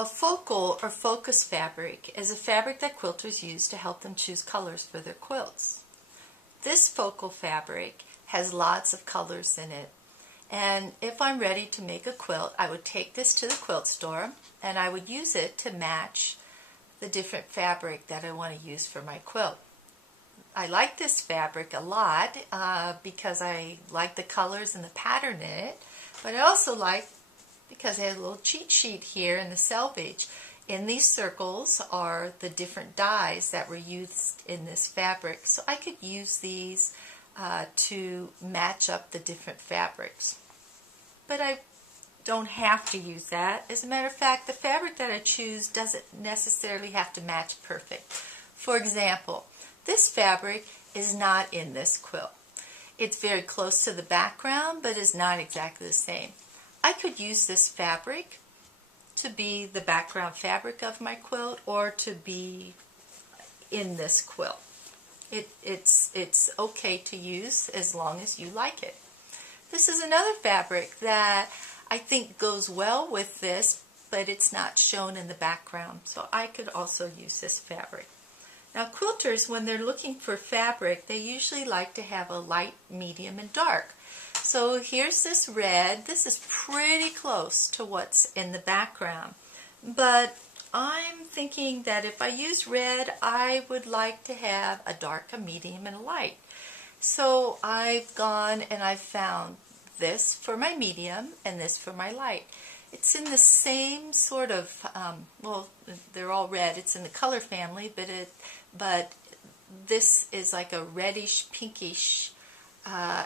A focal or focus fabric is a fabric that quilters use to help them choose colors for their quilts. This focal fabric has lots of colors in it, and if I'm ready to make a quilt, I would take this to the quilt store and I would use it to match the different fabric that I want to use for my quilt. I like this fabric a lot because I like the colors and the pattern in it, but I also like because I have a little cheat sheet here in the selvage. In these circles are the different dyes that were used in this fabric, so I could use these to match up the different fabrics. But I don't have to use that. As a matter of fact, the fabric that I choose doesn't necessarily have to match perfect. For example, this fabric is not in this quilt. It's very close to the background, but is not exactly the same. I could use this fabric to be the background fabric of my quilt or to be in this quilt. It's okay to use as long as you like it. This is another fabric that I think goes well with this, but it's not shown in the background, so I could also use this fabric. Now quilters, when they're looking for fabric, they usually like to have a light, medium, and dark. So here's this red. This is pretty close to what's in the background. But I'm thinking that if I use red, I would like to have a dark, a medium, and a light. So I've gone and I've found this for my medium and this for my light. It's in the same sort of, well, they're all red. It's in the color family, but this is like a reddish, pinkish,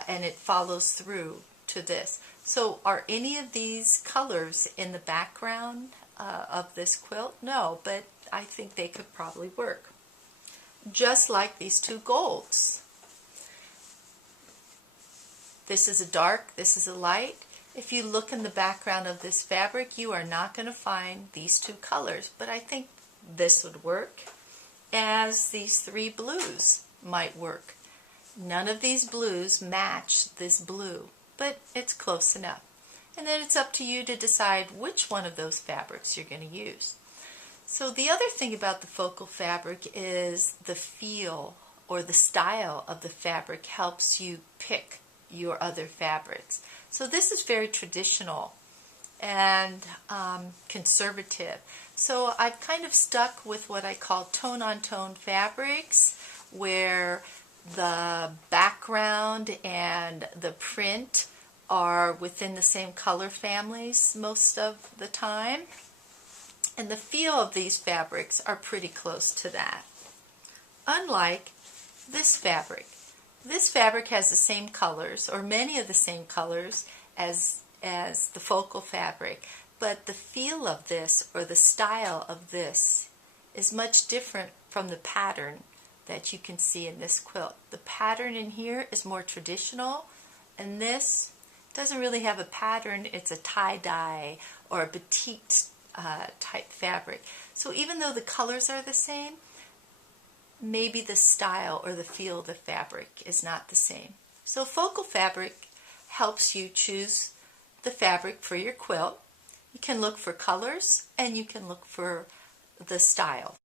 and it follows through to this. So are any of these colors in the background of this quilt? No, but I think they could probably work. Just like these two golds. This is a dark, this is a light. If you look in the background of this fabric, you are not going to find these two colors, but I think this would work, as these three blues might work. None of these blues match this blue, but it's close enough. And then it's up to you to decide which one of those fabrics you're going to use. So the other thing about the focal fabric is the feel or the style of the fabric helps you pick your other fabrics. So this is very traditional and conservative. So I've kind of stuck with what I call tone-on-tone fabrics, where the background and the print are within the same color families most of the time. And the feel of these fabrics are pretty close to that. Unlike this fabric. This fabric has the same colors, or many of the same colors, as the focal fabric, but the feel of this, or the style of this, is much different from the pattern that you can see in this quilt. The pattern in here is more traditional, and this doesn't really have a pattern. It's a tie-dye or a batik type fabric. So even though the colors are the same, maybe the style or the feel of the fabric is not the same. So focal fabric helps you choose the fabric for your quilt. You can look for colors and you can look for the style.